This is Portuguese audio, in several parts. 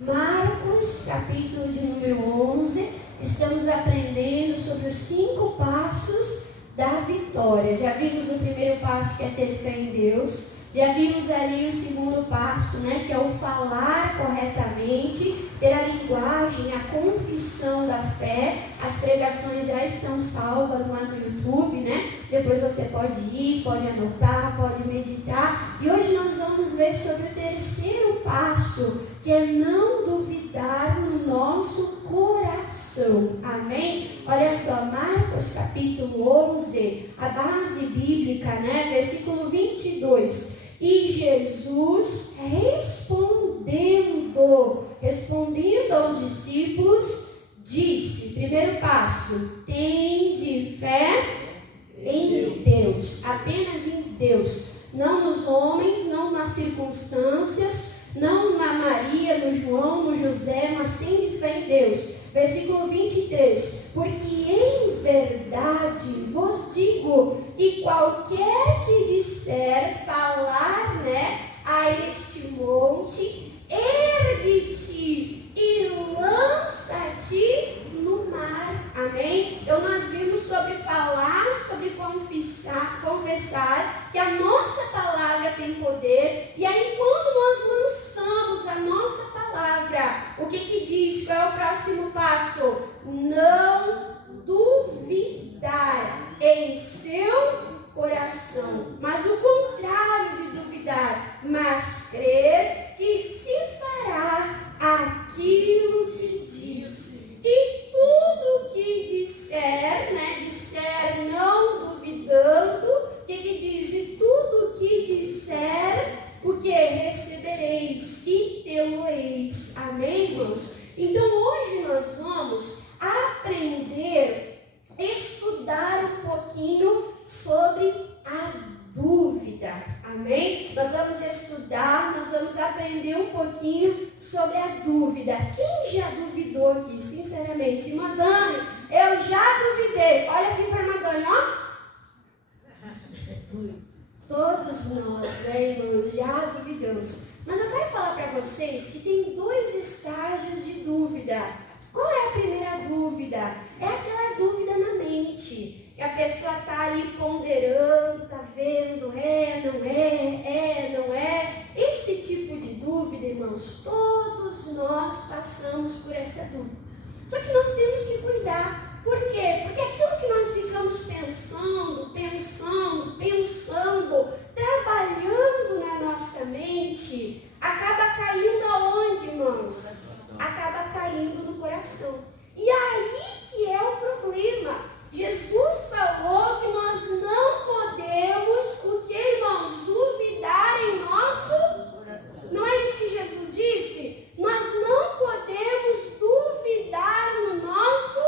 Marcos, capítulo de número 11, estamos aprendendo sobre os 5 passos da vitória. Já vimos o primeiro passo, que é ter fé em Deus. Já vimos ali o segundo passo, que é o falar corretamente, ter a linguagem, a confissão da fé. As pregações já estão salvas lá no YouTube, Depois você pode ir, pode anotar, pode meditar. E hoje nós vamos ver sobre o terceiro passo, que é não duvidar no nosso coração. Amém? Olha só, Marcos capítulo 11, a base bíblica, versículo 22. E Jesus respondendo aos discípulos, disse, primeiro passo, tende fé em Deus, apenas em Deus, não nos homens, não nas circunstâncias, não na Maria, no João, no José, mas tende fé em Deus. Versículo 23, porque em verdade vos digo que qualquer que disser, falar, a este monte, ergue-te e lança-te no mar. Amém? Então nós vimos sobre falar, sobre confessar, que a nossa palavra tem poder. E aí quando nós lançamos a nossa palavra, o que diz? Qual é o próximo passo? Não duvidar em seu coração. Mas o contrário de duvidar, mas crer que se fará aquilo que diz. E tudo que disser, disser não duvidando, o que diz? E tudo que disser, o que recebereis e tê-lo-eis. Amém, irmãos? Então hoje nós vamos aprender, estudar um pouquinho sobre a dúvida. Amém? Nós vamos estudar, nós vamos aprender um pouquinho sobre a dúvida. Quem já duvidou aqui, sinceramente? Irmã Dani, eu já duvidei. Olha aqui para a irmã Dani, ó. Todos nós, irmãos, já duvidamos. Mas eu quero falar para vocês que tem 2 estágios de dúvida. Qual é a primeira dúvida? É aquela dúvida na mente. Que a pessoa está ali ponderando, está vendo, não é. Esse tipo de dúvida, irmãos, todos nós passamos por essa dúvida. Só que nós temos que cuidar. Por quê? Porque aquilo que nós ficamos pensando, trabalhando na nossa mente, acaba caindo aonde, irmãos? Acaba caindo no coração. E aí que é o problema. Jesus falou que nós não podemos, o que, irmãos? Duvidar em nosso... Não é isso que Jesus disse? Nós não podemos duvidar no nosso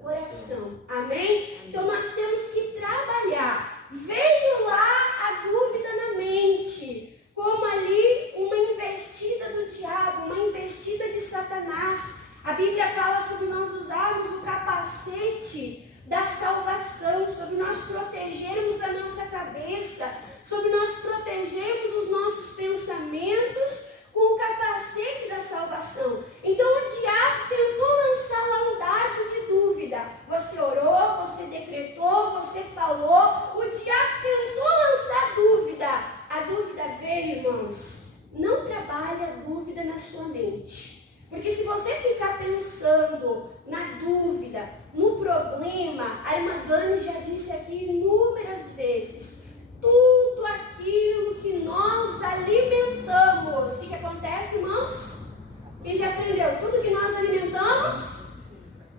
coração. Amém? Então nós temos que trabalhar. Veio lá a dúvida na mente, como ali uma investida do diabo, uma investida de Satanás. A Bíblia fala sobre nós usarmos o capacete da salvação, sobre nós protegermos a nossa cabeça, sobre nós protegermos os nossos pensamentos com o capacete da salvação. Então o diabo tentou lançar lá um dardo de dúvida. Você orou, você decretou, você falou, o diabo tentou lançar dúvida. A dúvida veio, irmãos. Não trabalhe a dúvida na sua mente. Porque se você ficar pensando na dúvida, no problema, a irmã Dani já disse aqui inúmeras vezes, tudo aquilo que nós alimentamos, o que acontece, irmãos? Quem já aprendeu? Tudo que nós alimentamos,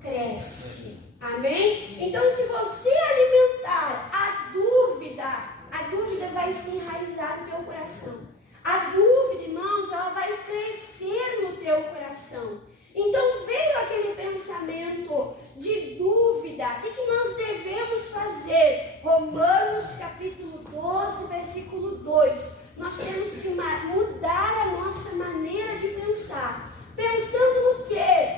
cresce. Amém? Então se você alimentar a dúvida vai se enraizar no teu coração. A dúvida, irmãos, ela vai crescer no teu coração. Então veio aquele pensamento de dúvida. O que nós devemos fazer? Romanos capítulo 12, versículo 2. Nós temos que mudar a nossa maneira de pensar. Pensando no quê?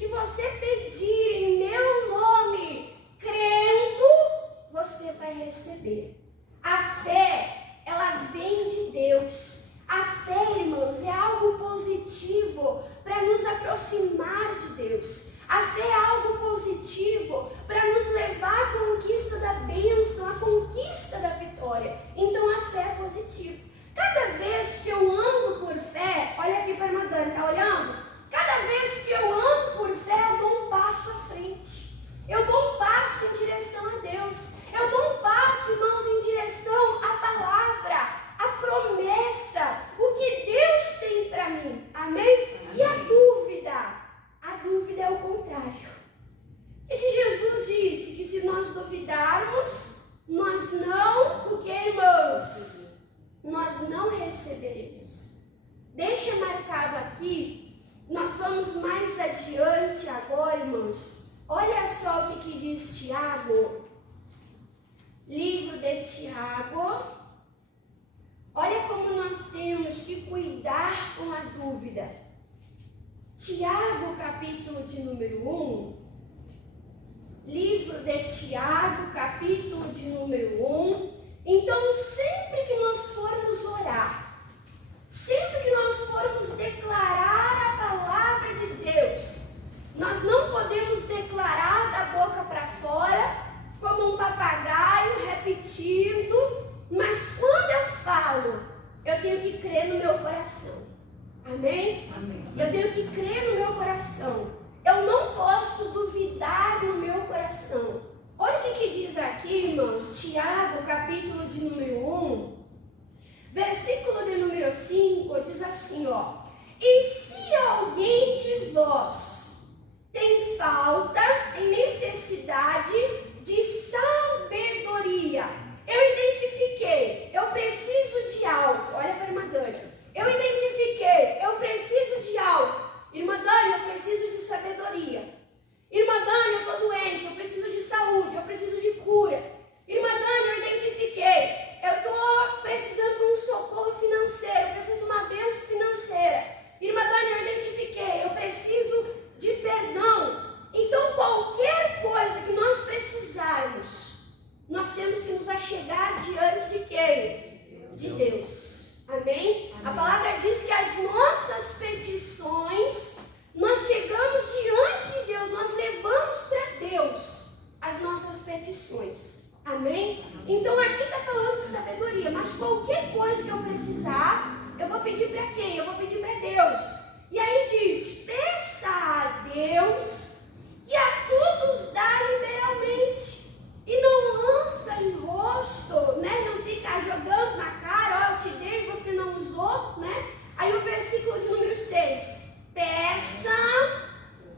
que você pedir em meu nome, crendo, você vai receber. A fé, ela vem de Deus. A fé, irmãos, é algo positivo para nos aproximar de Deus. A fé é algo positivo para nos levar à conquista da bênção, à conquista da vitória. Então a fé é positiva. Cada vez que eu ando por fé, olha aqui para a irmã Dani, está olhando? Cada vez que eu ando por fé, eu dou um passo à frente. Eu dou um passo em direção a Deus. Eu dou um passo, irmãos, em direção à palavra, à promessa, o que Deus tem para mim. Amém? E a dúvida? A dúvida é o contrário. O que Jesus disse? Que se nós duvidarmos, nós não, o que, irmãos? Nós não receberemos. Deixa marcado aqui, nós vamos mais adiante agora, irmãos. Olha só o que diz Tiago. Livro de Tiago. Olha como nós temos que cuidar com a dúvida. Tiago, capítulo de número 1. Livro de Tiago, capítulo de número 1. Então, sempre que nós formos orar, sempre que nós formos declarar a palavra de Deus, nós não podemos declarar da boca para fora, como um papagaio repetindo, mas quando eu falo, eu tenho que crer no meu coração. Amém? Amém. Eu tenho que crer no meu coração. Eu não posso duvidar no meu coração. Olha o que diz aqui, irmãos, Tiago, capítulo de número 1, versículo de número 5, diz assim, ó. E se alguém de vós tem falta, tem necessidade de sabedoria, eu identifiquei, eu preciso de algo. Olha para a irmã Dani. Eu identifiquei, eu preciso de algo. Irmã Dani, eu preciso de sabedoria. Irmã Dani, eu estou doente, eu preciso de saúde, eu preciso de cura. Irmã Dani, eu identifiquei, eu estou precisando de um socorro financeiro, eu preciso de uma bênção financeira. Irmã Dani, eu identifiquei, eu preciso de perdão. Então, qualquer coisa que nós precisarmos, nós temos que nos achegar diante de quem? De Deus. Amém? A palavra diz que as nossas petições, nós chegamos diante de Deus, nós levamos para Deus as nossas petições. Amém? Então aqui está falando de sabedoria, mas qualquer coisa que eu precisar, eu vou pedir para quem? Eu vou pedir para Deus. E aí diz, peça a Deus que a todos dá liberalmente. E não lança em rosto, né? Não fica jogando na cara, ó, eu te dei e você não usou, né? Aí o versículo de número 6. Peça,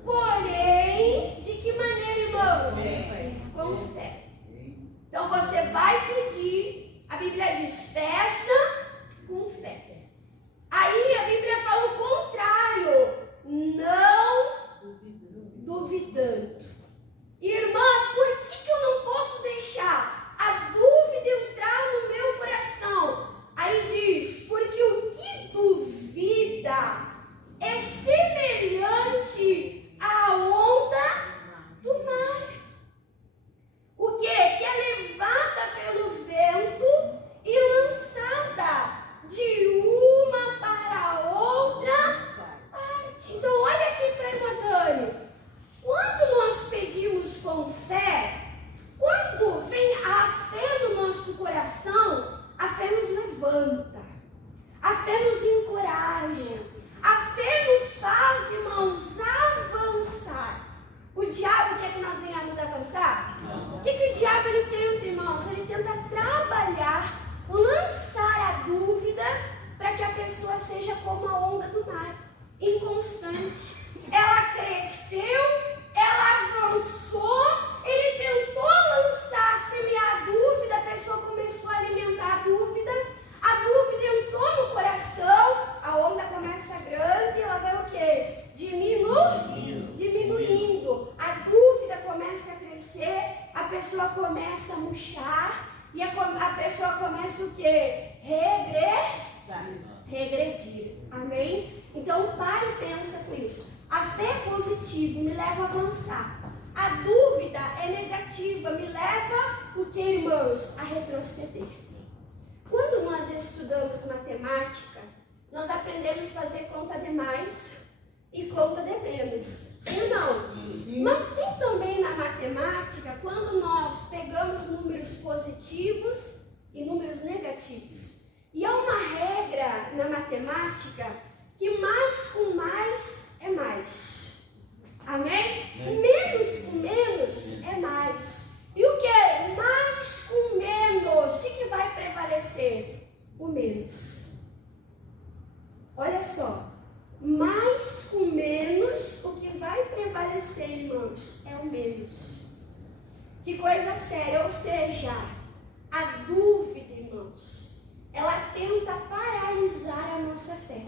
porém, de que maneira, irmãos? Com fé. Então você vai pedir, a Bíblia diz, peça com fé. Aí a Bíblia fala o contrário, não duvidando. Irmã, por que eu não posso deixar a dúvida entrar no meu coração? Aí diz, porque o que duvida é semelhante à onda do mar. O que? Que é levada pelo vento e lançada de uma para outra parte. Então olha aqui para a irmã Dani. Quando nós pedimos com fé, quando vem a fé no nosso coração, a fé nos levanta, a fé nos encoraja, a fé nos faz, irmãos, avançar. O diabo quer que nós venhamos avançar? Não. O que o diabo ele tenta, irmãos? Ele tenta trabalhar, lançar a dúvida para que a pessoa seja como a onda do mar, inconstante. Ela cresceu, ela avançou, ele tentou lançar, semear a dúvida, a pessoa começou a alimentar a dúvida entrou no coração, a onda começa grande e ela vai o quê? Diminuindo. A dúvida começa a crescer, a pessoa começa a murchar e a pessoa começa o quê? Regredir. Amém? Então pare e pensa com isso. A fé é positiva, me leva a avançar. A dúvida é negativa, me leva, o que, irmãos? A retroceder. Quando nós estudamos matemática, nós aprendemos a fazer conta de mais e conta de menos. Sim ou não? Mas tem também na matemática, quando nós pegamos números positivos e números negativos. E há uma regra na matemática que mais com mais é mais. Amém? Menos com menos é mais. E o que? Mais com menos. O que vai prevalecer? O menos. Olha só. Mais com menos, o que vai prevalecer, irmãos, é o menos. Que coisa séria. Ou seja, a dúvida, irmãos, ela tenta paralisar a nossa fé.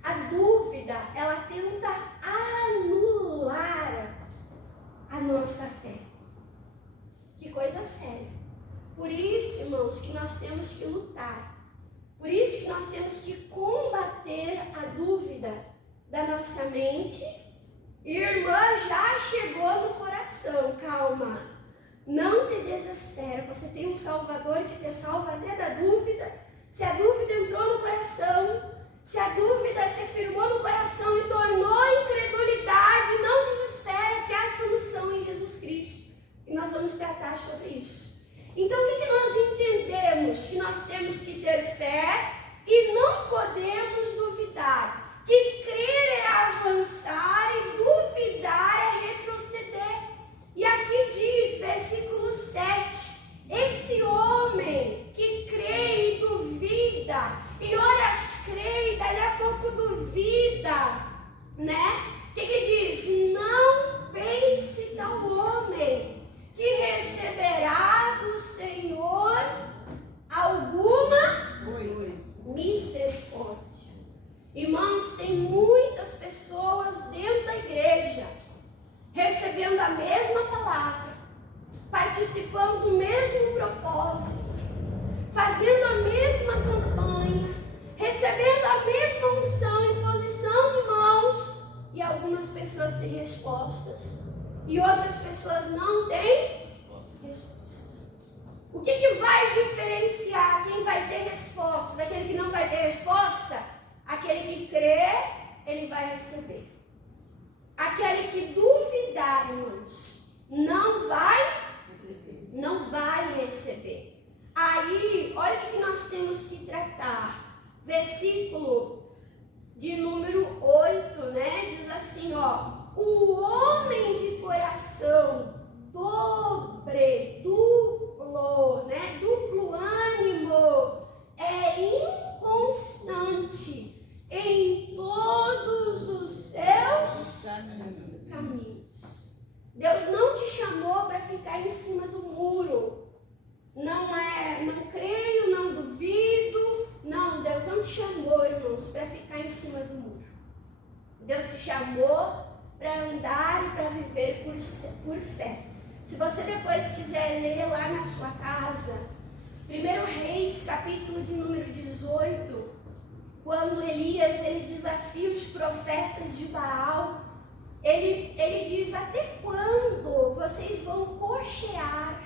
A dúvida, ela tenta anular a nossa fé. Que coisa séria. Por isso, irmãos, que nós temos que lutar. Por isso que nós temos que combater a dúvida da nossa mente. Irmã, já chegou no coração, calma. Não te desespera, você tem um Salvador que te salva até da dúvida. Se a dúvida entrou no coração, se a dúvida se firmou no coração e tornou incredulidade, não desespera que há solução em Jesus Cristo. E nós vamos tratar sobre isso. Então, o que nós entendemos? Que nós temos que ter fé e não podemos duvidar. Que crer é avançar e duvidar é retroceder. E aqui diz, versículo 7, esse homem que crê e duvida, e horas crê e dali a pouco duvida, né? O que diz? Não pense tal homem que receberá do Senhor alguma misericórdia. Irmãos, tem muitas pessoas dentro da igreja recebendo a mesma palavra, participando do mesmo propósito, fazendo a mesma campanha, recebendo a mesma unção, imposição de mãos, e algumas pessoas têm respostas e outras pessoas não têm resposta. O que vai diferenciar quem vai ter resposta daquele que não vai ter resposta? Aquele que crê, ele vai receber. Aquele que duvidar, irmãos, não vai receber. Aí, olha o que nós temos que tratar. Versículo de número 8, né? Diz assim, ó. O homem de coração duplo, né? Duplo ânimo, é inconstante em todos os seus caminhos. Deus não te chamou para ficar em cima do muro. Não creio, não duvido. Não, Deus não te chamou, irmãos, para ficar em cima do muro. Deus te chamou para andar e para viver por fé. Se você depois quiser ler lá na sua casa, 1 Reis, capítulo de número 18, quando Elias ele desafia os profetas de Baal, ele diz, até quando vocês vão cochear?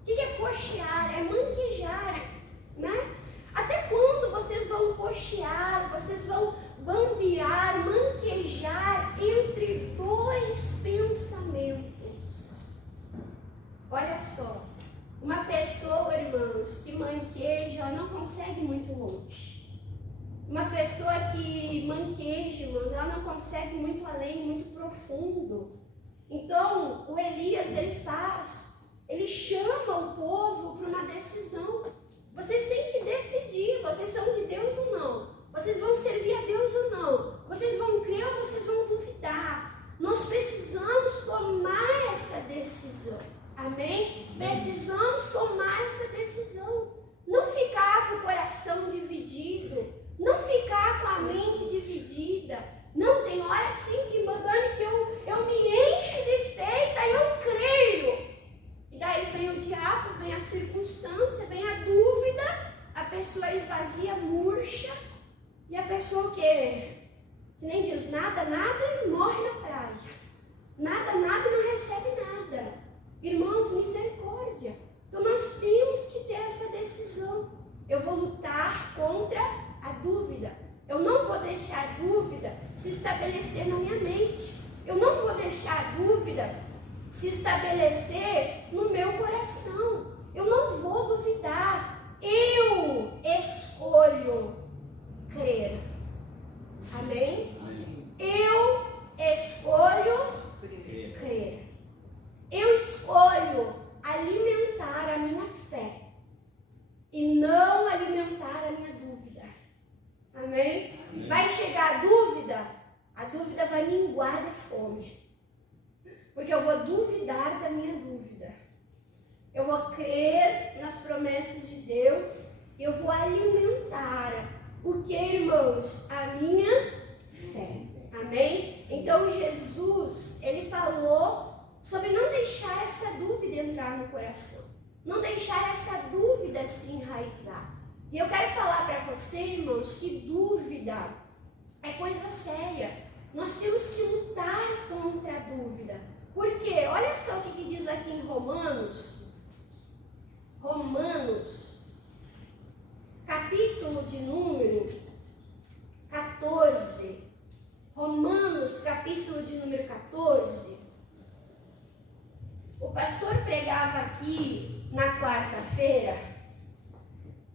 O que é cochear? É manquejar, né? Até quando vocês vão cochear? Vocês vão bambear, manquejar entre dois pensamentos. Olha só, uma pessoa, irmãos, que manqueja, ela não consegue ir muito longe. Uma pessoa que manqueja, irmãos, ela não consegue ir muito além, muito profundo. Então, o Elias, ele chama o povo para uma decisão. Vocês têm que decidir, vocês são de Deus ou não? Vocês vão servir a Deus ou não? Vocês vão crer ou vocês vão duvidar? Nós precisamos tomar essa decisão. Amém? Precisamos tomar essa decisão. Não ficar com o coração dividido. Não ficar com a mente dividida. Não, tem hora sim que mandando que eu me encho de fé e eu creio. E daí vem o diabo, vem a circunstância, vem a dúvida, a pessoa esvazia, murcha, e a pessoa que nem diz nada, dúvida se estabelecer no meu coração. Eu não vou duvidar. Eu escolho crer. Amém? Eu escolho crer. Eu escolho alimentar a minha fé e não alimentar a minha dúvida. Amém? Vai chegar a dúvida vai minguar de fome. Porque eu vou duvidar da minha dúvida. Eu vou crer nas promessas de Deus e eu vou alimentar o que, irmãos? A minha fé. Amém? Então Jesus, ele falou sobre não deixar essa dúvida entrar no coração. Não deixar essa dúvida se enraizar. E eu quero falar para você, irmãos, que dúvida é coisa séria. Nós temos que lutar contra a dúvida. Por quê? Olha só o que diz aqui em Romanos, capítulo de número 14. Romanos, capítulo de número 14. O pastor pregava aqui na quarta-feira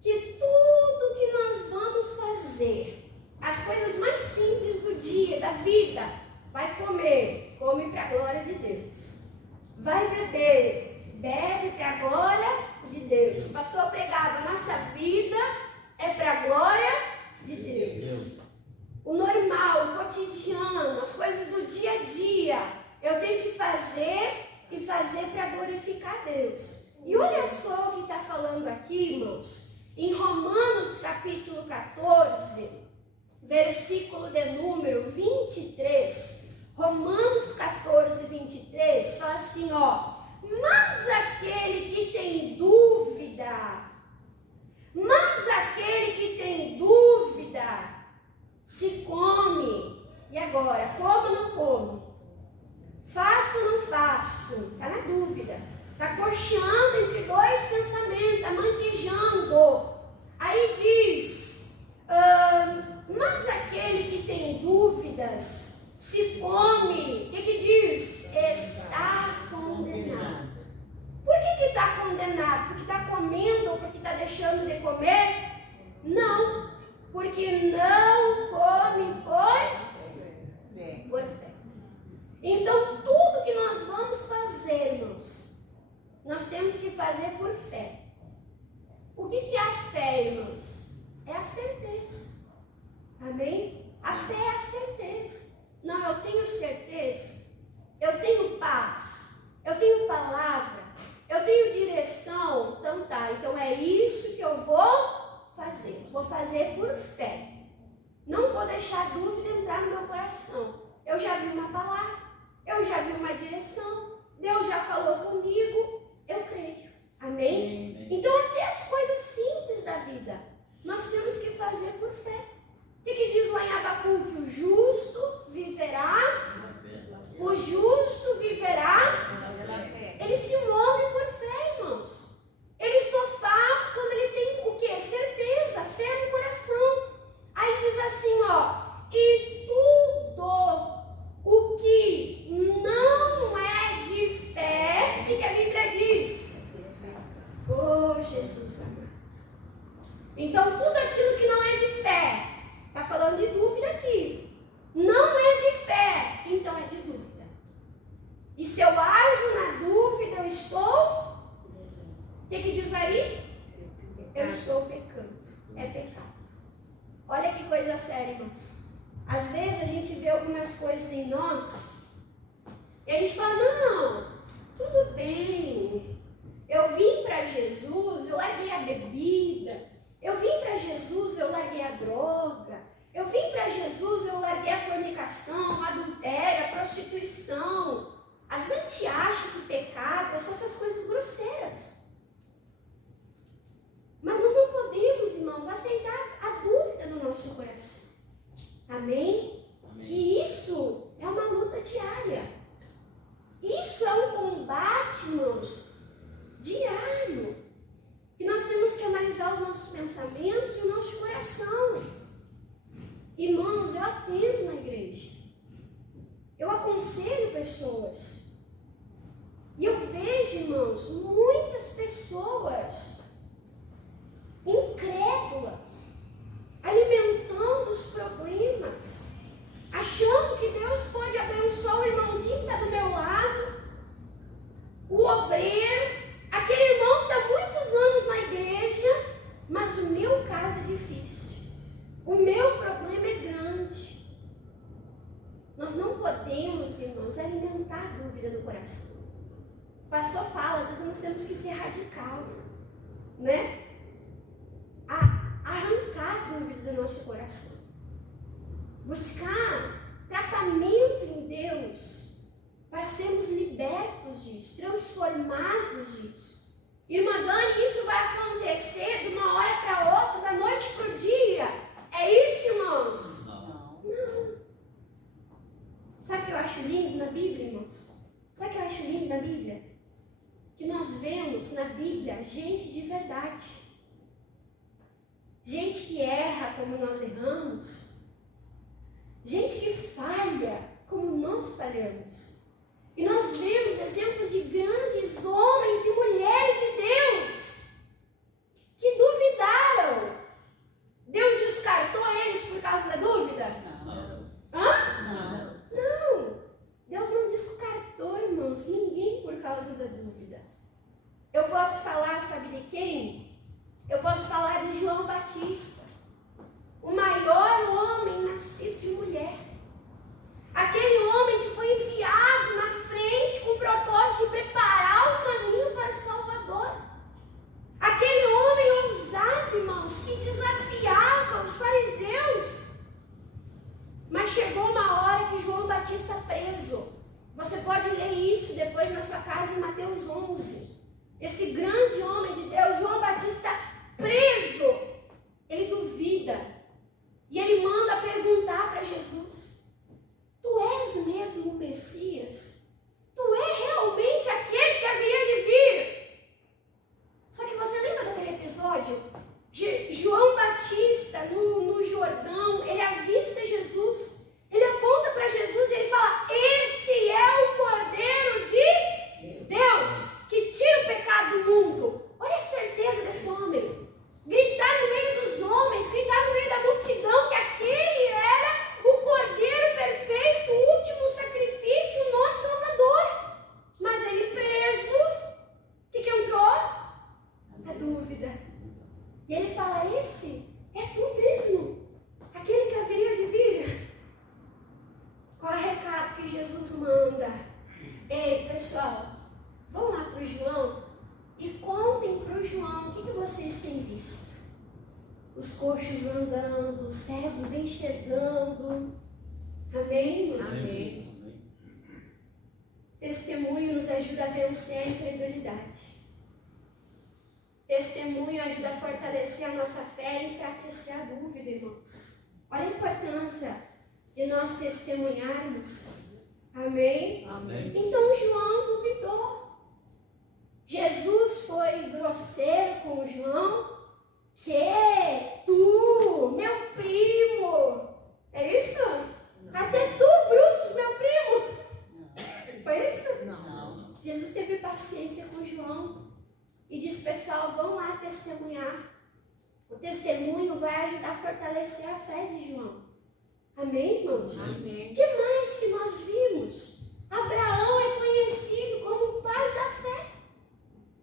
que tudo que nós vamos fazer, as coisas mais simples do dia, da vida, vai comer, come para a glória de Deus. Vai beber, bebe para a glória de Deus. O pastor pregava, nossa vida é para a glória de Deus. O normal, o cotidiano, as coisas do dia a dia, eu tenho que fazer e fazer para glorificar Deus. E olha só o que está falando aqui, irmãos, em Romanos capítulo 14, versículo de número 23, Romanos 14, 23, fala assim, ó, mas aquele que tem dúvida, se come, e agora, como ou não como? Faço ou não faço? Está na dúvida, está cocheando entre dois pensamentos, está manquejando. Aí diz, mas aquele que tem dúvidas, se come, o que diz? Está condenado. Por que está condenado? Porque está comendo ou porque está deixando de comer? Não, porque não come por fé. Então, tudo que nós vamos fazer, irmãos, nós temos que fazer por fé. O que é a fé, irmãos? É a certeza. Amém? A fé é a certeza. Não, eu tenho certeza, eu tenho paz, eu tenho palavra, eu tenho direção. Então tá, então é isso que eu vou fazer. Vou fazer por fé. Não vou deixar a dúvida entrar no meu coração. Eu já vi uma palavra, eu já vi uma direção, Deus já falou comigo, eu creio. Amém? Então até as coisas simples da vida, nós temos que fazer por fé. O que diz lá em Abacuque? O justo viverá. Ele se move por fé, irmãos. Ele só faz quando ele tem o quê? Certeza, fé no coração. Aí diz assim, ó, e tudo o que não é de fé, o que a Bíblia diz? Oh, Jesus amado. Então, tudo aquilo que não é de fé, está falando de dúvida aqui. Não é de fé, então é de dúvida. E se eu ajo na dúvida, eu estou... O que diz aí? Eu estou pecando. É pecado. Olha que coisa séria, irmãos. Às vezes a gente vê algumas coisas em nós e a gente fala, não, tudo bem. Eu vim para Jesus, eu larguei a bebida. Eu vim para Jesus, eu larguei a droga. Eu vim para Jesus, eu larguei a fornicação, a adultério, a prostituição. Às vezes a gente acha que pecado são essas coisas grosseiras. Mas nós não podemos, irmãos, aceitar a dúvida no nosso coração. Amém? E isso é uma luta diária. Isso é um combate, irmãos, diário. Que nós temos que analisar os nossos pensamentos e o nosso coração. Irmãos, eu atendo na igreja. Eu aconselho pessoas. E eu vejo, irmãos, muitas pessoas incrédulas, alimentando os problemas, achando que Deus pode abençoar o irmãozinho que está do meu lado, o obreiro, aquele irmão que está muitos anos na igreja, mas o meu caso é difícil, o meu problema é grande. Nós não podemos, irmãos, alimentar dúvida no coração. O pastor fala, às vezes nós temos que ser radical, né? Arrancar a dúvida do nosso coração. Buscar tratamento em Deus para sermos libertos disso, transformados disso. Irmã Dani, isso vai acontecer de uma hora para outra, da noite para o dia. É isso, irmãos? Não. Sabe o que eu acho lindo na Bíblia, irmãos? Sabe o que eu acho lindo na Bíblia? Que nós vemos na Bíblia gente de verdade. Gente que erra como nós erramos. Gente que falha como nós falhamos. E nós vemos exemplos de grandes homens e mulheres de Deus que duvidaram. Deus descartou eles por causa da dúvida? Não. Deus não descartou, irmãos, ninguém por causa da dúvida. Eu posso falar, sabe de quem? Eu posso falar de João Batista, o maior homem nascido de mulher. Aquele homem que foi enviado na frente com o propósito de preparar o caminho para o Salvador. Aquele homem ousado, irmãos, que desafiava os fariseus. Mas chegou uma hora que João Batista preso. Você pode ler isso depois na sua casa em Mateus 11. Esse grande homem de Deus, João Batista, preso. Ele duvida. E ele manda perguntar para Jesus: tu és mesmo o Messias? Tu és realmente aquele que haveria de vir? Só que você lembra daquele episódio? João Batista no Jordão, ele avista Jesus. Ele aponta para Jesus e ele fala: esse é o Cordeiro de Deus, que tira o pecado do mundo. Olha a certeza desse homem. Gritar no meio dos homens, gritar no meio da multidão que aquele era o Cordeiro perfeito, o último sacrifício, o nosso Salvador. Mas ele preso, o que entrou? A dúvida. E ele fala: esse é tu mesmo, aquele que haveria de vir? Qual é o recado que Jesus manda? Ei, pessoal, vão lá para o João e contem para o João o que vocês têm visto. Os coxos andando, os cegos enxergando. Amém, irmãos? Amém. Testemunho nos ajuda a vencer a incredulidade. Testemunho ajuda a fortalecer a nossa fé e enfraquecer a dúvida, irmãos. Olha a importância de nós testemunharmos. Amém? Amém. Então João duvidou. Jesus foi grosseiro com João. Que? Tu, meu primo. É isso? Não. Até tu, Brutus, meu primo. Não. Foi isso? Não. Jesus teve paciência com João e disse: pessoal, vão lá testemunhar. O testemunho vai ajudar a fortalecer a fé de João. Amém, irmãos? Amém. O que mais que nós vimos? Abraão é conhecido como o pai da fé.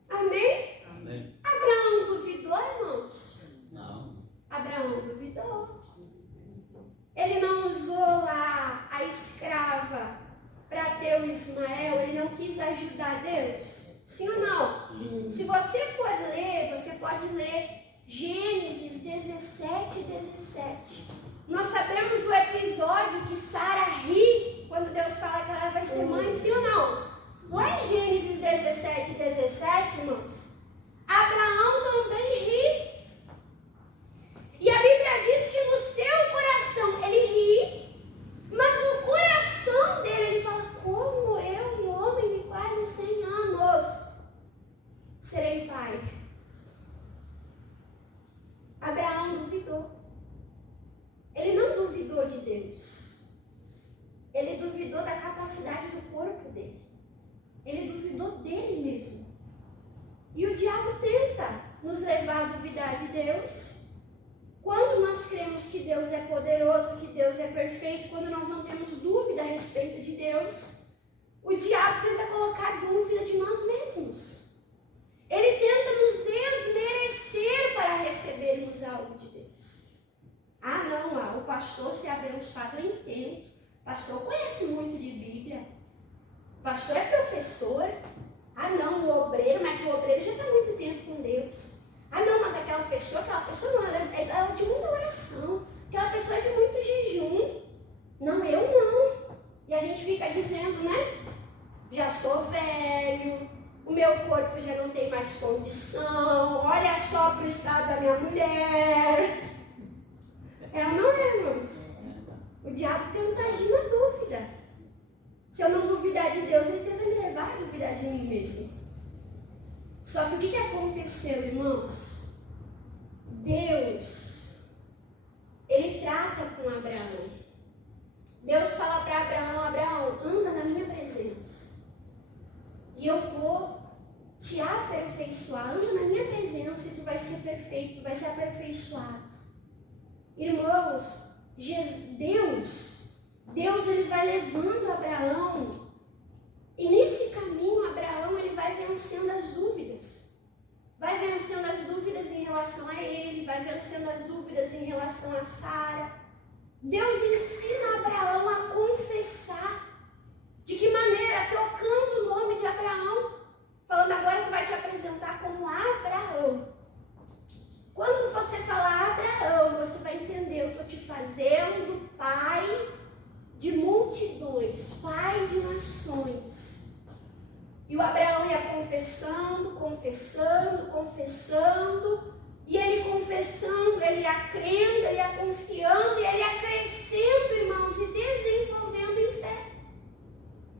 Amém? Amém. Abraão duvidou, irmãos? Não. Abraão duvidou. Ele não usou lá a escrava para ter o Ismael. Ele não quis ajudar Deus. Sim ou não? Sim. Se você for ler, você pode ler Gênesis 17:17. Nós sabemos o episódio que Sara ri quando Deus fala que ela vai ser mãe, sim ou não? Lá em Gênesis 17:17, irmãos, Abraão também ri. E a Bíblia diz que no seu coração ele ri, mas no coração dele ele fala: como eu, um homem de quase 100 anos, serei pai? Abraão duvidou. Ele não duvidou de Deus. Ele duvidou da capacidade do corpo dele. Ele duvidou duvidou dele mesmo. E o diabo tenta nos levar a duvidar de Deus. Quando nós cremos que Deus é poderoso, que Deus é perfeito, quando nós não temos dúvida a respeito de Deus, o diabo tenta colocar dúvida de nós mesmos. Ele tenta nos desmerecer para recebermos algo de Deus. Ah, não, o pastor se abençoado, eu entendo. O pastor conhece muito de Bíblia. O pastor é professor. Ah, não, o obreiro, mas que o obreiro já está muito tempo com Deus. Ah, não, mas aquela pessoa não, ela é de muita oração. Aquela pessoa é de muito jejum. Não, eu não. E a gente fica dizendo, né? Já sou velho, o meu corpo já não tem mais condição, olha só para o estado da minha mulher. É ou não é, irmãos? O diabo tenta agir na dúvida. Se eu não duvidar de Deus, ele tenta me levar a duvidar de mim mesmo. Só que o que aconteceu, irmãos? Deus, ele trata com Abraão. Deus fala para Abraão, Abraão, anda na minha presença. E eu vou te aperfeiçoar. Anda na minha presença e tu vai ser perfeito, tu vai ser aperfeiçoado. Irmãos, Deus ele vai levando Abraão. E nesse caminho, Abraão ele vai vencendo as dúvidas. Vai vencendo as dúvidas em relação a ele, vai vencendo as dúvidas em relação a Sara. Deus ensina Abraão a confessar. De que maneira? Trocando o nome de Abraão. Falando, agora tu vai te apresentar como Abraão. Quando você falar Abraão, você vai entender, eu estou te fazendo pai de multidões, pai de nações. E o Abraão ia confessando, e ele confessando, ele ia crendo, ele ia confiando, e ele ia crescendo, irmãos, e desenvolvendo em fé.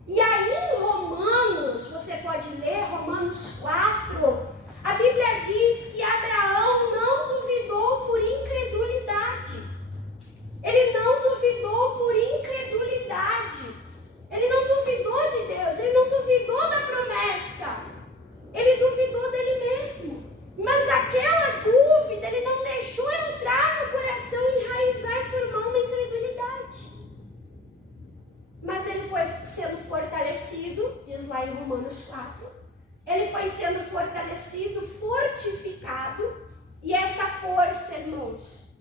E aí em Romanos, você pode ler Romanos 4, a Bíblia diz que Abraão não duvidou por incredulidade. Ele não duvidou por incredulidade. Ele não duvidou de Deus, ele não duvidou da promessa. Ele duvidou dele mesmo. Mas aquela dúvida ele não deixou entrar no coração, enraizar e formar uma incredulidade. Mas ele foi sendo fortalecido, diz lá em Romanos 4. Ele foi sendo fortalecido, fortificado. E essa força, irmãos,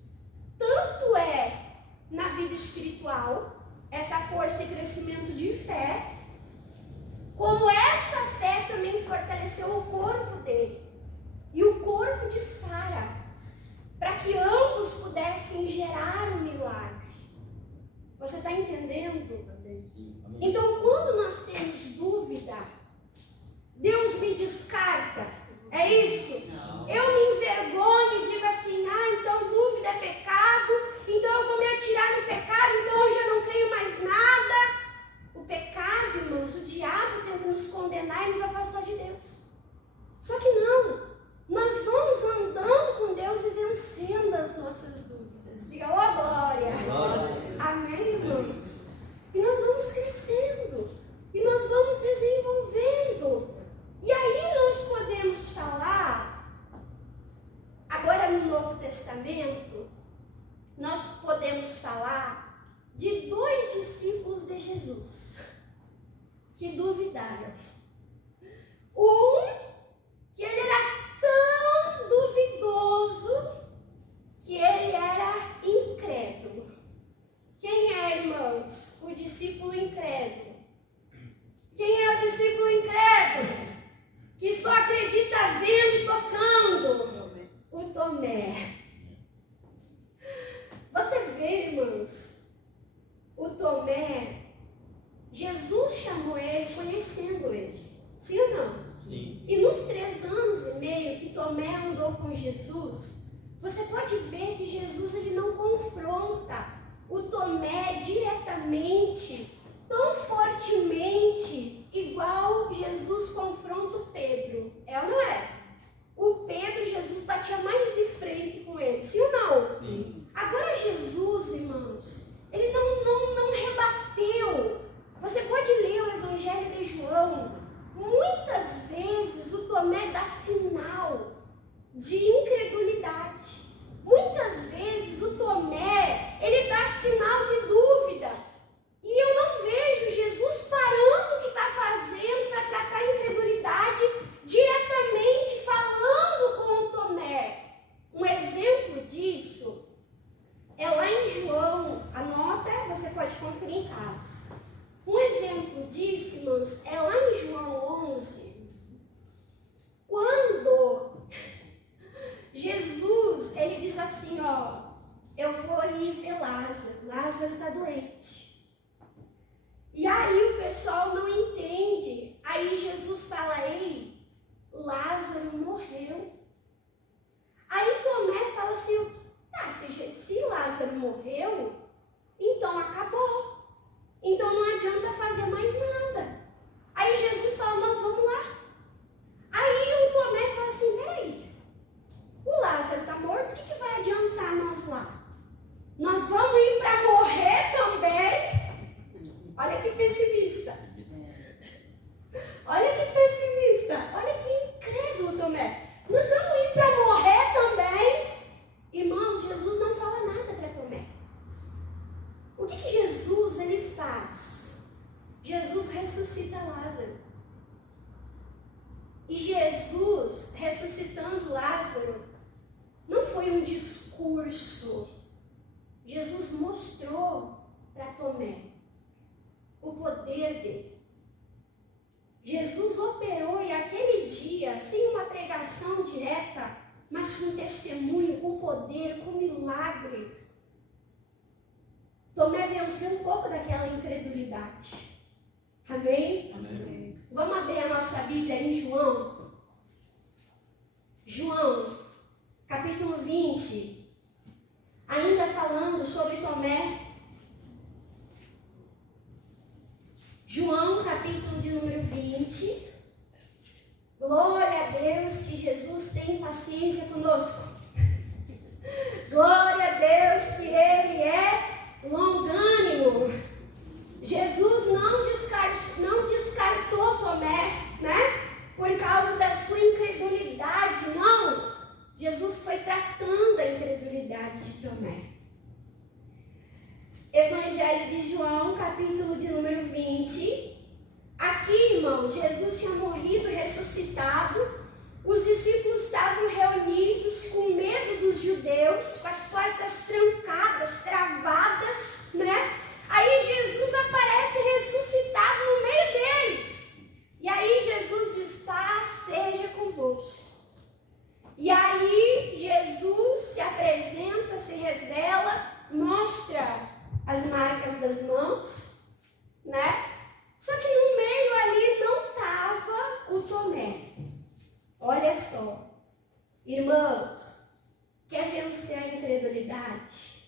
tanto é na vida espiritual, essa força e crescimento de fé, como essa fé também fortaleceu o corpo dele e o corpo de Sara, para que ambos pudessem gerar um milagre. Você está entendendo? Então, quando nós temos dúvida, Deus me descarta. É isso? Não. Eu me envergonho e digo assim, então dúvida é pecado, então eu vou me atirar no pecado, então hoje eu não creio mais nada. O pecado, irmãos, o diabo tenta nos condenar e nos afastar de Deus. Só que não. Nós vamos andando com Deus e vencendo as nossas dúvidas. Diga, ó glória. Glória. Amém, irmãos? E nós vamos crescendo. E nós vamos desenvolvendo. E aí nós podemos falar, agora no Novo Testamento, nós podemos falar de 2 discípulos de Jesus que duvidaram. Um, que ele era tão duvidoso que ele era incrédulo. Quem é, irmãos? O discípulo incrédulo. Quem é o discípulo incrédulo? Que só acredita vendo e tocando. O Tomé. Você vê, irmãos, o Tomé, Jesus chamou ele conhecendo ele. Sim ou não? Sim. E nos 3 anos e meio que Tomé andou com Jesus, você pode ver que Jesus ele não confronta o Tomé diretamente, tão fortemente, igual Jesus confronta o Pedro. É ou não é? O Pedro, Jesus batia mais de frente com ele. Sim ou não? Sim. Agora Jesus, irmãos, ele não rebateu. Você pode ler o Evangelho de João. Muitas irmãos, é lá em João 11, quando Jesus, ele diz assim, ó, eu vou ir ver Lázaro, Lázaro está doente. E aí o pessoal não entende, aí Jesus fala, ei, Lázaro morreu. Aí Tomé fala assim, tá, se Lázaro morreu, então acabou. Então não adianta fazer mais nada. Aí Jesus fala, nós vamos lá. Aí o Tomé fala assim, peraí, o Lázaro está morto, o que vai adiantar nós lá? Nós vamos ir para morrer também? Olha que pessimista. Olha que pessimista. Olha que incrédulo, Tomé. Nós vamos ir para morrer também? Irmãos, Jesus não fala nada para Tomé. O que Jesus ele faz? Jesus ressuscita Lázaro. E Jesus ressuscitando Lázaro não foi um discurso. Jesus mostrou para Tomé o poder dele. Jesus operou e aquele dia, sem uma pregação direta, mas com testemunho, com poder, com milagre, Tomé venceu um pouco daquela incredulidade. Amém? Amém. Vamos abrir a nossa Bíblia em João. João, capítulo 20. Ainda falando sobre Tomé. João, capítulo de número 20. Glória a Deus que Jesus tem paciência conosco. Glória a Deus que Ele é longânimo. Jesus não descartou Tomé, né? Por causa da sua incredulidade, não. Jesus foi tratando a incredulidade de Tomé. Evangelho de João, capítulo de número 20. Aqui, irmãos, Jesus tinha morrido, ressuscitado. Os discípulos estavam reunidos com medo dos judeus, com as portas trancadas, travadas, né? Aí Jesus aparece ressuscitado no meio deles. E aí Jesus diz, paz seja convosco. E aí Jesus se apresenta, se revela, mostra as marcas das mãos, né? Só que no meio ali não estava o Tomé. Olha só, irmãos, quer vencer a incredulidade?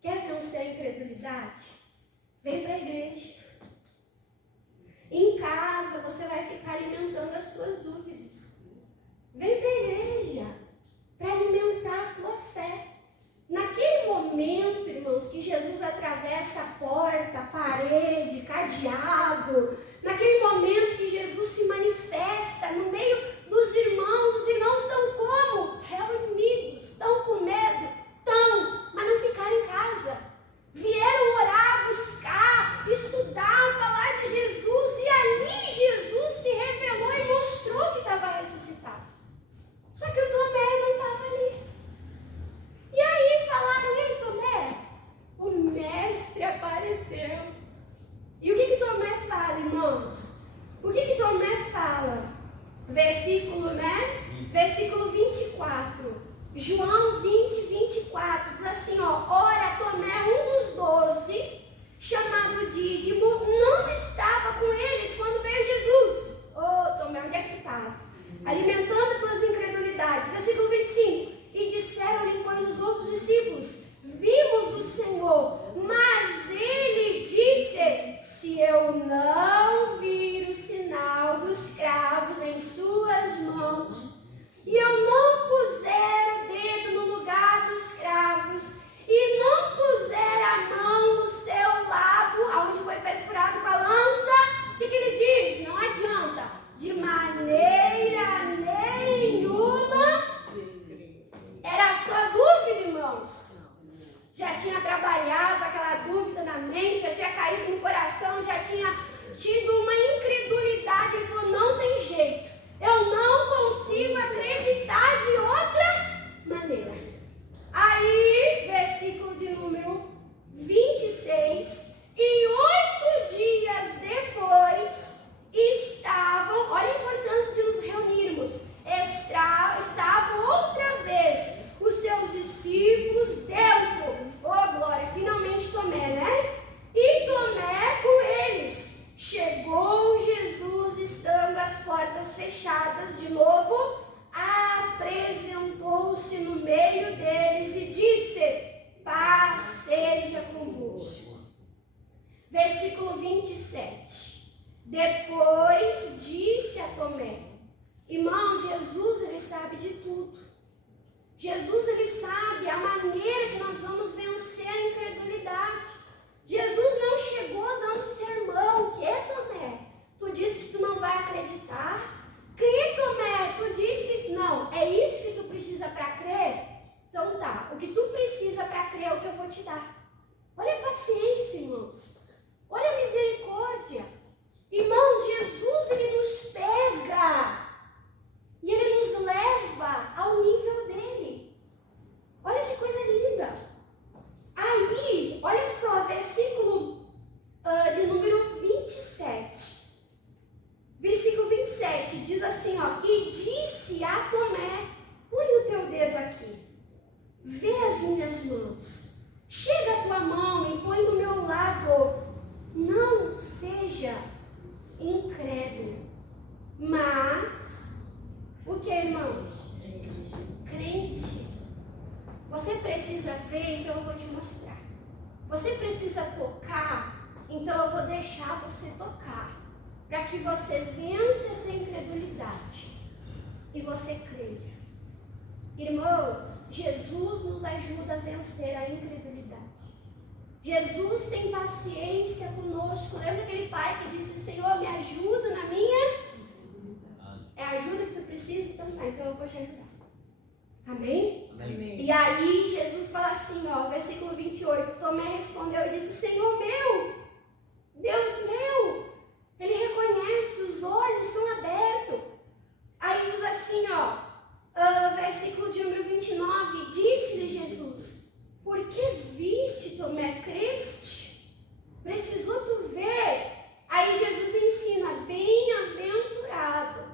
Quer vencer a incredulidade? Vem para a igreja. Em casa você vai ficar alimentando as suas dúvidas. Vem para a igreja para alimentar a tua fé. Naquele momento, irmãos, que Jesus atravessa a porta, a parede, cadeado, naquele momento que Jesus se manifesta no meio dos irmãos, os irmãos estão como? Reunidos, estão com medo? Estão, mas não ficaram em casa. Vieram orar, buscar, estudar, falar de Jesus, e ali Jesus se revelou e mostrou que estava ressuscitado. Só que o Tomé não estava ali. E aí falaram, ei Tomé, o mestre apareceu. E o que Tomé fala, irmãos? O que Tomé fala? Versículo, né? Versículo 24. João 20, 24, diz assim, ó, ora, Tomé, um dos 12, chamado Dídimo, não estava com eles quando veio Jesus. Ô, Tomé, onde é que tu estava? Alimentando as tuas incredulidades. Versículo 25, e disseram-lhe, pois, os outros discípulos, vimos o Senhor, mas ele disse, se eu não vir o sinal dos cravos em suas mãos, e eu não puser o dedo no lugar dos cravos, e não puser a mão no seu lado, aonde foi perfurado portas fechadas de novo, apresentou-se no meio deles e disse: paz seja convosco. Versículo 27. Depois disse a Tomé: irmão, Jesus, ele sabe de tudo. Jesus, ele sabe a maneira que nós vamos vencer a incredulidade. Jesus não chegou dando sermão. O que, Tomé? Tu disse que tu não vai acreditar? Crê, Tomé? Tu disse, não, é isso que tu precisa para crer? Então tá, o que tu precisa para crer é o que eu vou te dar. Olha a paciência, irmãos. Olha a misericórdia. Irmãos, Jesus, ele nos pega e ele nos leva ao nível dele. Olha que coisa linda. Aí, olha só, versículo de número 27. Versículo 27 diz assim, ó: e disse a Tomé: põe o teu dedo aqui, vê as minhas mãos, chega a tua mão e põe do meu lado. Não seja incrédulo, mas o que, irmãos? Crente. Você precisa ver, então eu vou te mostrar. Você precisa tocar, então eu vou deixar você tocar, para que você vença essa incredulidade e você creia. Irmãos, Jesus nos ajuda a vencer a incredulidade. Jesus tem paciência conosco. Lembra aquele pai que disse: Senhor, me ajuda na minha? É a ajuda que tu precisa? Então tá, então eu vou te ajudar. Amém? Amém. E aí Jesus fala assim, ó, versículo 28, Tomé respondeu e disse: Senhor meu, Deus meu. Ele reconhece, os olhos são abertos. Aí diz assim, ó, versículo de número 29, disse-lhe Jesus: por que viste, Tomé, creste? Precisou tu ver? Aí Jesus ensina: bem-aventurado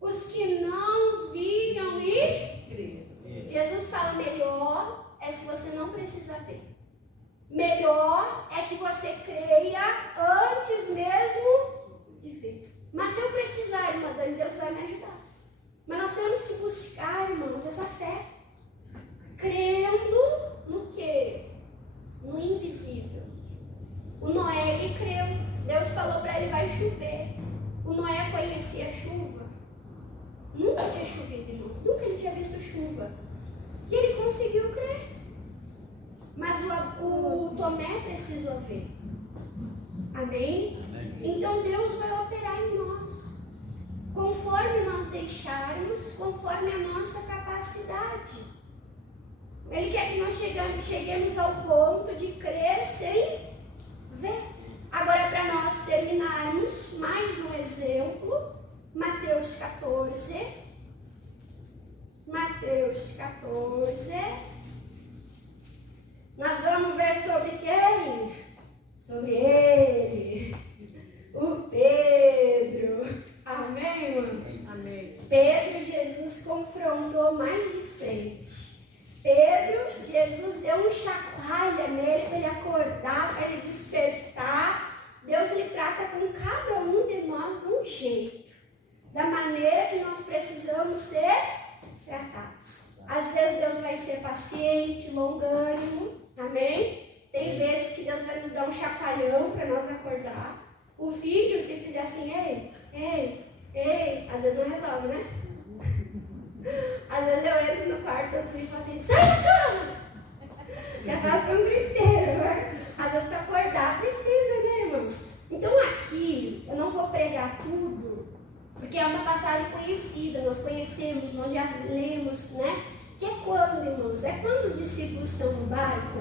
os que não viram e creram. Jesus fala: melhor é se você não precisa ver. Melhor é que você creia antes mesmo de ver. Mas se eu precisar, irmã Dani, Deus vai me ajudar. Mas nós temos que buscar, irmãos, essa fé. Crendo no quê? No invisível. O Noé, ele creu. Deus falou para ele: vai chover. O Noé conhecia a chuva. Nunca tinha chovido, irmãos. Nunca ele tinha visto chuva. E ele conseguiu crer. Mas o Tomé precisou ver. Amém? Amém. Então Deus vai operar em nós, conforme nós deixarmos, conforme a nossa capacidade. Ele quer que nós cheguemos ao ponto de crer sem ver. Agora, para nós terminarmos, mais um exemplo, Mateus 14. Mateus 14. Nós vamos ver sobre quem? Sobre ele, o Pedro. Amém, irmãos? Amém. Pedro, Jesus confrontou mais de frente. Pedro, Jesus deu um chacoalha nele para ele acordar, para ele despertar. Deus, ele trata com cada um de nós de um jeito, da maneira que nós precisamos ser tratados. Às vezes Deus vai ser paciente, longânimo, amém? Tem vezes que Deus vai nos dar um chacoalhão para nós acordar. O filho, se fizer assim, ei, às vezes não resolve, né? Às vezes eu entro no quarto das filhas e falo assim: sai da cama! Já faço um griteiro, né? Às vezes para acordar precisa, né, irmãos? Então aqui, eu não vou pregar tudo, porque é uma passagem conhecida, nós conhecemos, nós já lemos, né? Que é quando, irmãos? É quando os discípulos estão no barco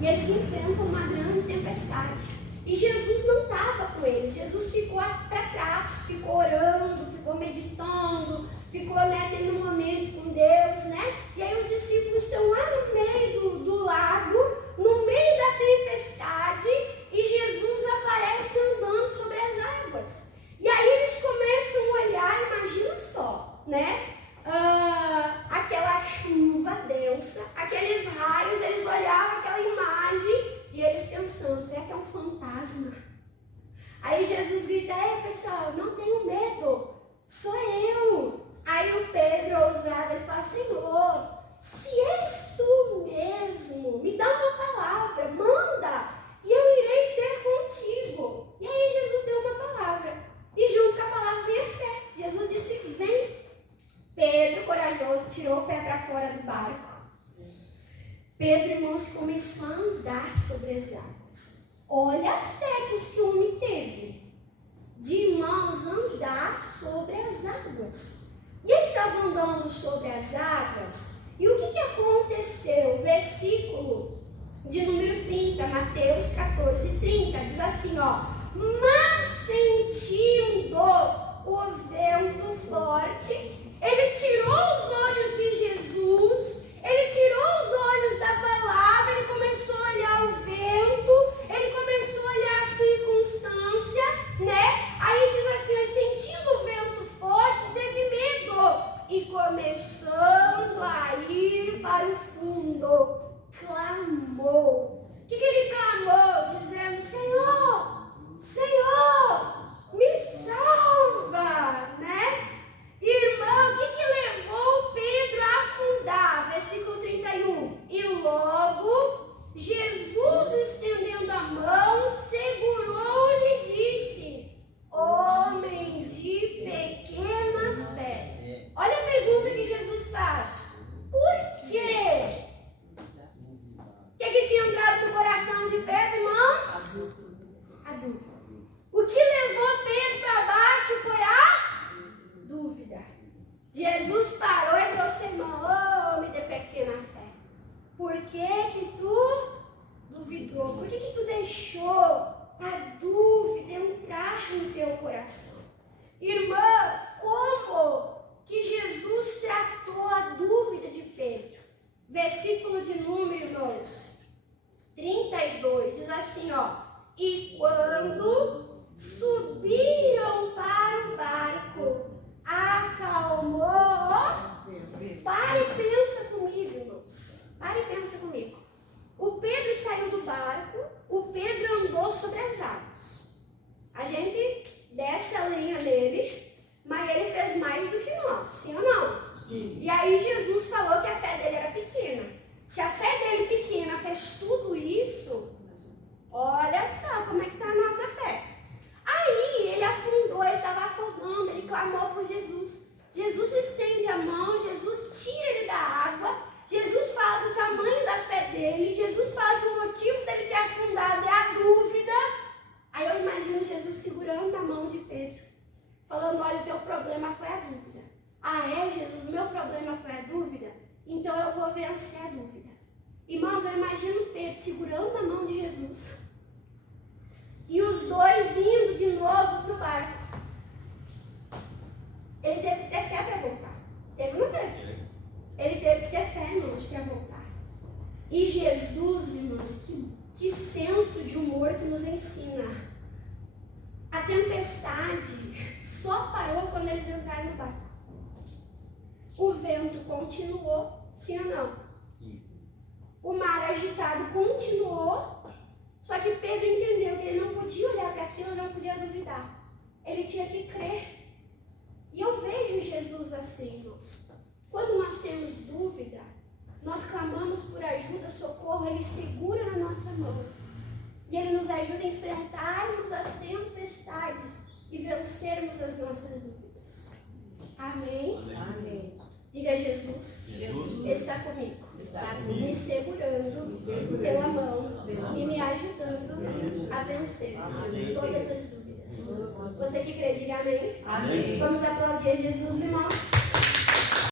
e eles enfrentam uma grande tempestade. E Jesus não estava com eles. Jesus ficou para trás, ficou orando, ficou meditando, ficou, né, tendo um momento com Deus, né? E aí os discípulos estão lá no meio do lago, no meio da tempestade, e Jesus aparece andando sobre as águas. E aí eles começam a olhar, imagina só, né? Aquela chuva densa, aqueles raios, eles olhavam aquela imagem e eles pensando: será que é um fantasma? Aí Jesus grita: pessoal, não fora do barco. Pedro, irmãos, começou a andar sobre as águas. Olha a fé que esse homem teve. De, irmãos, andar sobre as águas. E ele estava andando sobre as águas. E o que aconteceu? Versículo de número 30, Mateus 14, 30, diz assim, ó. Mas sentindo o vento forte, ele tirou os olhos de Jesus, ele tirou os olhos da palavra, ele começou a olhar o vento, ele começou a olhar a circunstância, né? Aí diz assim, sentindo o vento forte, teve medo e começando a ir para o fundo, clamou. O que ele clamou? Dizendo, Senhor, me salva, né? Irmão, o que levou Pedro a afundar? Versículo 31. E logo, Jesus, estendendo a mão, segurou-lhe e disse, homem de pequena fé. Olha a pergunta que Jesus faz. Por quê? O que tinha entrado no coração de Pedro, irmãos? A dúvida. O que levou Pedro para baixo foi a dúvida. Jesus parou e trouxe irmão, homem de pequena fé. Por que tu duvidou? Por que tu deixou a dúvida entrar no teu coração? Irmã, como que Jesus tratou a dúvida de Pedro? Versículo de número, irmãos, 32, diz assim, ó. E quando subiram para o barco, acalmou. Pare e pensa comigo, irmãos. Pare e pensa comigo. O Pedro saiu do barco, o Pedro andou sobre as águas. A gente desce a lenha nele, mas ele fez mais do que nós, sim ou não? Sim. E aí Jesus falou que a fé dele era pequena. Se a fé dele pequena fez tudo isso, olha só como é que está a nossa fé. Aí ele afundou, ele estava afogando, ele clamou por Jesus. Jesus estende a mão, Jesus tira ele da água, Jesus fala do tamanho da fé dele, Jesus fala que o motivo dele ter afundado é a dúvida. Aí eu imagino Jesus segurando a mão de Pedro, falando, olha, o teu problema foi a dúvida. Ah, é, Jesus, o meu problema foi a dúvida? Então eu vou vencer a dúvida. Irmãos, eu imagino Pedro segurando a mão de Jesus. E os dois indo de novo para o barco. Ele teve que ter fé para voltar. Teve ou não teve? Ele teve que ter fé, irmãos, para voltar. E Jesus, irmãos, que senso de humor que nos ensina. A tempestade só parou quando eles entraram no barco. O vento continuou, sim ou não? Sim. O mar agitado continuou. Só que Pedro entendeu que ele não podia olhar para aquilo, não podia duvidar. Ele tinha que crer. E eu vejo Jesus assim, irmãos. Quando nós temos dúvida, nós clamamos por ajuda, socorro, Ele segura na nossa mão. E Ele nos ajuda a enfrentarmos as tempestades e vencermos as nossas dúvidas. Amém? Amém. Diga, Jesus está comigo. Me segurando pela mão e me ajudando a vencer todas as dúvidas. Você que crê, diga amém. Amém. Vamos aplaudir Jesus, irmãos.